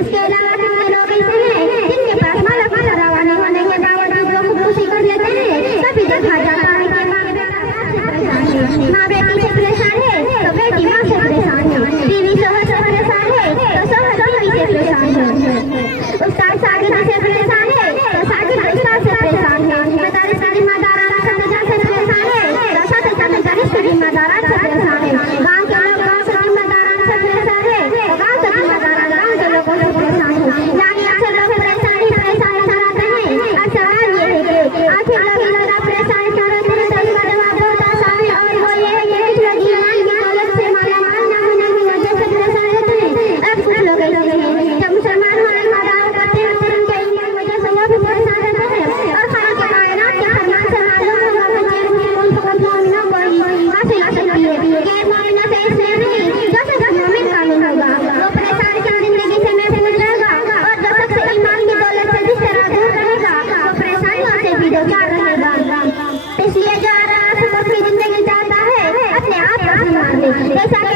इसके अलावा कितने लोग ऐसे हैं जिनके पास माला का रवाना होने के बावजूद वो खुदकुशी कर लेते हैं। कभी देखा जाता है कि माँ बेटी से परेशान है तो बेटी माँ से परेशान है, बीवी शोहर से परेशान है तो शोहर बीवी से परेशान है, उस्ताद शागिर्द से परेशान है तो शागिर्द उस्ताद से परेशान है, मदारिस का जिम्मेदाराना खर्चा से परेशान है तो छात्र मदारिस का जिम्मेदारान से परेशान है, गाँव के लोग गाँव से जिम्मेदारान से परेशान है तो गाँव से जिम्मेदारान गाँव के लोगों से परेशान है। यानी अक्सर लोग परेशान चलाते हैं। अक्सर ये है कि आखिर लोग इतना परेशान चलाते हैं तो इसका जवाब बहुत आसान है और वो ये है कि कुछ लोग ईमान की दौलत से मालामाल न होने की वजह से परेशान रहते हैं। अब कुछ लोग ऐसे हैं जब मुसलमान होने का दावा करते हैं और उनके ईमान की वजह से वो भी परेशान रहते हैं और खाना के कायनात के फरमान से मालूम होगा कि चेहरे में कौन सा मोमिना कोई हासिल सकती है। गैर मोमिना से इसलिए नहीं जो शख्स मोमिन कामिल होगा वो परेशान की जिंदगी से महफूज रहेगा और जो शख्स ईमान की दौलत से जिस तरह दूर रहेगा वो परेशानियों से भी दो चार रहेगा। इसलिए जो आराम की जिंदगी चाहता है अपने आप पर ईमान ले, जैसा कि